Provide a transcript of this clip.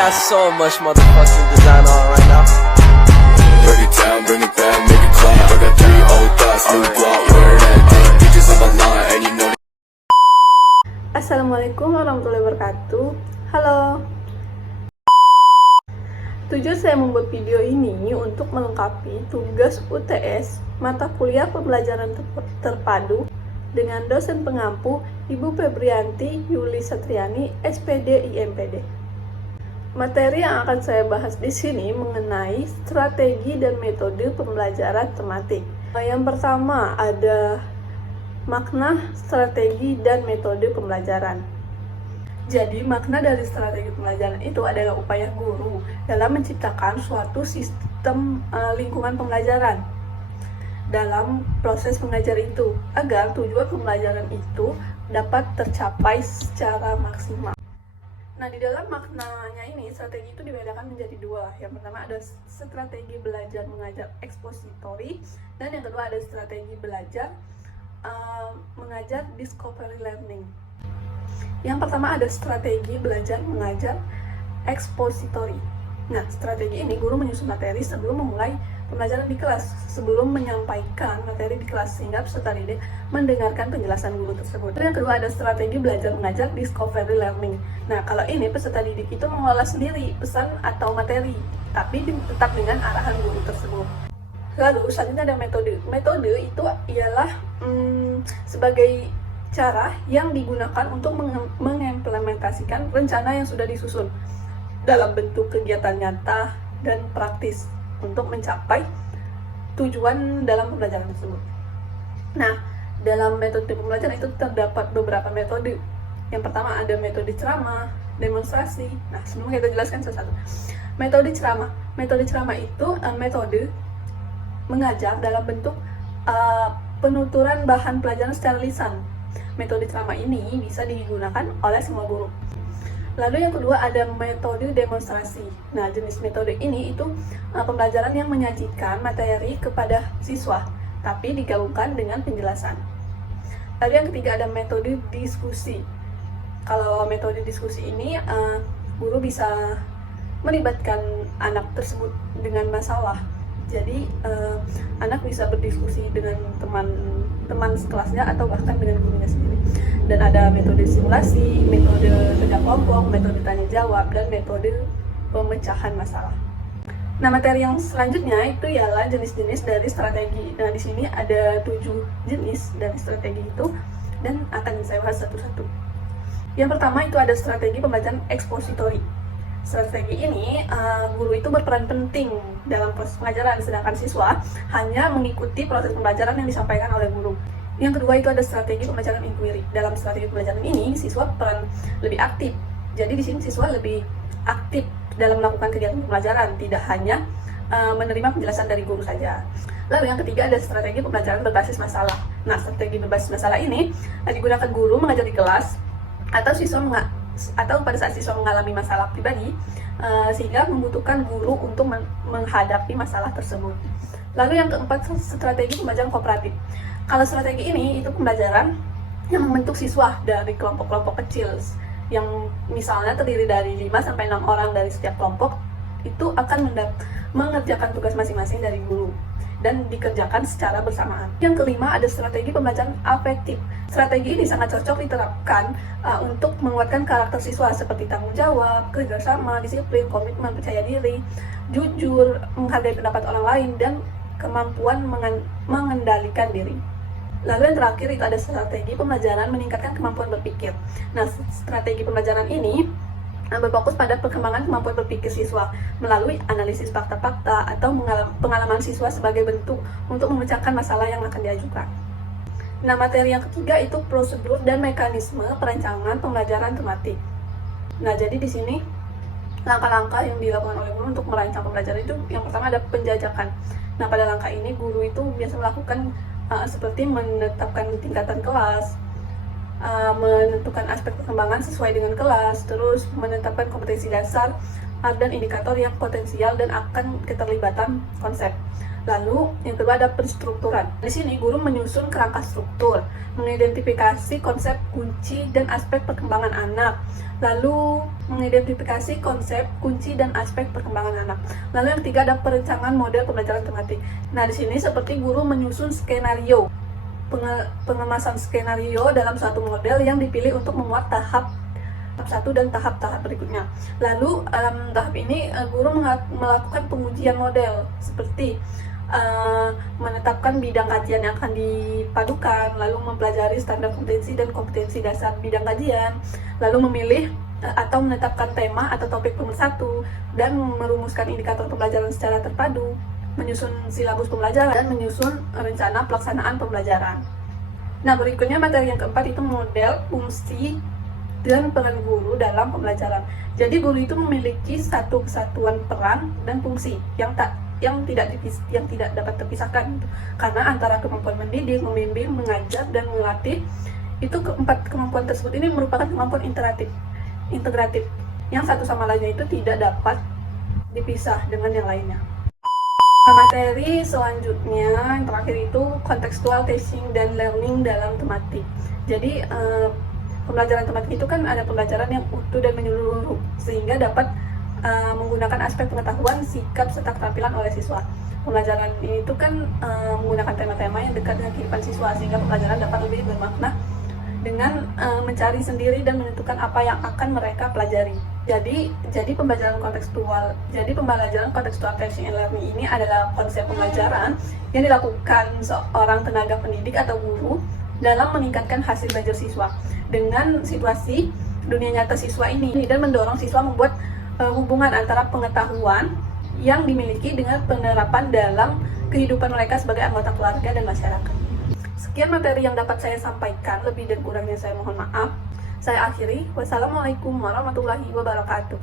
got so much motherfucking design on right now. Bring it down, bring it back, make it clap. I got 3 old thoughts, new block, where that day. Bitches on my line, and you know. Assalamualaikum warahmatullahi wabarakatuh. Halo. Tujuan saya membuat video ini untuk melengkapi tugas UTS mata kuliah pembelajaran terpadu dengan dosen pengampu Ibu Febrianti Yuli Satriani, SPD IMPD. Materi yang akan saya bahas di sini mengenai strategi dan metode pembelajaran tematik. Yang pertama ada makna, strategi, dan metode pembelajaran. Jadi, makna dari strategi pembelajaran itu adalah upaya guru dalam menciptakan suatu sistem lingkungan pembelajaran dalam proses mengajar itu, agar tujuan pembelajaran itu dapat tercapai secara maksimal. Nah, di dalam maknanya ini, strategi itu dibedakan menjadi dua. Yang pertama ada strategi belajar mengajar ekspositori, dan yang kedua ada strategi belajar mengajar discovery learning. Yang pertama ada strategi belajar mengajar ekspositori. Nah, strategi ini guru menyusun materi sebelum memulai pembelajaran di kelas, sebelum menyampaikan materi di kelas, sehingga peserta didik mendengarkan penjelasan guru tersebut. Dan yang kedua ada strategi belajar mengajar discovery learning. Nah, kalau ini peserta didik itu mengolah sendiri pesan atau materi, tapi tetap dengan arahan guru tersebut. Lalu selanjutnya ada metode. Metode itu ialah sebagai cara yang digunakan untuk mengimplementasikan rencana yang sudah disusun dalam bentuk kegiatan nyata dan praktis untuk mencapai tujuan dalam pembelajaran tersebut. Nah, dalam metode pembelajaran itu terdapat beberapa metode. Yang pertama ada metode ceramah, demonstrasi. Nah, sebelum kita jelaskan satu-satu. Metode ceramah. Metode ceramah itu metode mengajar dalam bentuk penuturan bahan pelajaran secara lisan. Metode ceramah ini bisa digunakan oleh semua guru. Lalu yang kedua ada metode demonstrasi. Nah, jenis metode ini itu pembelajaran yang menyajikan materi kepada siswa, tapi digabungkan dengan penjelasan. Lalu yang ketiga ada metode diskusi. Kalau metode diskusi ini, guru bisa melibatkan anak tersebut dengan masalah. Jadi anak bisa berdiskusi dengan teman sekelasnya atau bahkan dengan gurunya sendiri. Dan ada metode simulasi, metode kerja kelompok, metode tanya jawab, dan metode pemecahan masalah. Nah, materi yang selanjutnya itu ialah jenis-jenis dari strategi. Nah, di sini ada 7 jenis dari strategi itu dan akan saya bahas satu-satu. Yang pertama itu ada strategi pembelajaran ekspositori. Strategi ini, guru itu berperan penting dalam proses pengajaran, sedangkan siswa hanya mengikuti proses pembelajaran yang disampaikan oleh guru. Yang kedua itu ada strategi pembelajaran inquiry. Dalam strategi pembelajaran ini, siswa peran lebih aktif. Jadi di sini siswa lebih aktif dalam melakukan kegiatan pembelajaran, tidak hanya menerima penjelasan dari guru saja. Lalu yang ketiga ada strategi pembelajaran berbasis masalah. Nah, strategi berbasis masalah ini digunakan guru mengajar di kelas atau pada saat siswa mengalami masalah pribadi, sehingga membutuhkan guru untuk menghadapi masalah tersebut. Lalu yang keempat, strategi pembelajaran kooperatif. Kalau strategi ini itu pembelajaran yang membentuk siswa dari kelompok-kelompok kecil yang misalnya terdiri dari 5-6 orang dari setiap kelompok, itu akan mengerjakan tugas masing-masing dari guru dan dikerjakan secara bersamaan. Yang kelima ada strategi pembelajaran afektif. Strategi ini sangat cocok diterapkan untuk menguatkan karakter siswa seperti tanggung jawab, kerjasama, disiplin, komitmen, percaya diri, jujur, menghargai pendapat orang lain, dan kemampuan mengendalikan diri. Lalu yang terakhir itu ada strategi pembelajaran meningkatkan kemampuan berpikir. Nah, strategi pembelajaran ini berfokus pada perkembangan kemampuan berpikir siswa melalui analisis fakta-fakta atau pengalaman siswa sebagai bentuk untuk memecahkan masalah yang akan diajukan. Nah, materi yang ketiga itu prosedur dan mekanisme perancangan pembelajaran tematik. Nah, jadi di sini langkah-langkah yang dilakukan oleh guru untuk merancang pembelajaran itu yang pertama ada penjajakan. Nah, pada langkah ini guru itu biasa melakukan seperti menetapkan tingkatan kelas, menentukan aspek perkembangan sesuai dengan kelas, terus menetapkan kompetensi dasar dan indikator yang potensial dan akan keterlibatan konsep. Lalu yang kedua ada penstrukturan. Di sini guru menyusun kerangka struktur, mengidentifikasi konsep kunci dan aspek perkembangan anak. Lalu mengidentifikasi konsep kunci dan aspek perkembangan anak. Lalu yang ketiga ada perencanaan model pembelajaran tematik. Nah, di sini seperti guru menyusun skenario, pengemasan skenario dalam suatu model yang dipilih untuk memuat tahap 1 dan tahap-tahap berikutnya. Lalu dalam tahap ini guru melakukan pengujian model seperti menetapkan bidang kajian yang akan dipadukan, lalu mempelajari standar kompetensi dan kompetensi dasar bidang kajian, lalu memilih atau menetapkan tema atau topik pemersatu, dan merumuskan indikator pembelajaran secara terpadu, menyusun silabus pembelajaran, dan menyusun rencana pelaksanaan pembelajaran. Nah, berikutnya materi yang keempat itu model, fungsi, dan peran guru dalam pembelajaran. Jadi guru itu memiliki satu kesatuan peran dan fungsi yang tidak dapat terpisahkan, karena antara kemampuan mendidik, membimbing, mengajar, dan melatih, itu keempat kemampuan tersebut ini merupakan kemampuan integratif yang satu sama lainnya itu tidak dapat dipisah dengan yang lainnya. Materi selanjutnya yang terakhir itu contextual teaching dan learning dalam tematik. Jadi pembelajaran tematik itu kan ada pembelajaran yang utuh dan menyeluruh, sehingga dapat menggunakan aspek pengetahuan, sikap, serta keterampilan oleh siswa. Pembelajaran ini itu kan menggunakan tema-tema yang dekat dengan kehidupan siswa, sehingga pembelajaran dapat lebih bermakna dengan mencari sendiri dan menentukan apa yang akan mereka pelajari. Jadi pembelajaran kontekstual teaching and learning ini adalah konsep pembelajaran yang dilakukan seorang tenaga pendidik atau guru dalam meningkatkan hasil belajar siswa dengan situasi dunia nyata siswa ini, dan mendorong siswa membuat hubungan antara pengetahuan yang dimiliki dengan penerapan dalam kehidupan mereka sebagai anggota keluarga dan masyarakat. Sekian materi yang dapat saya sampaikan, lebih dan kurangnya saya mohon maaf. Saya akhiri. Wassalamualaikum warahmatullahi wabarakatuh.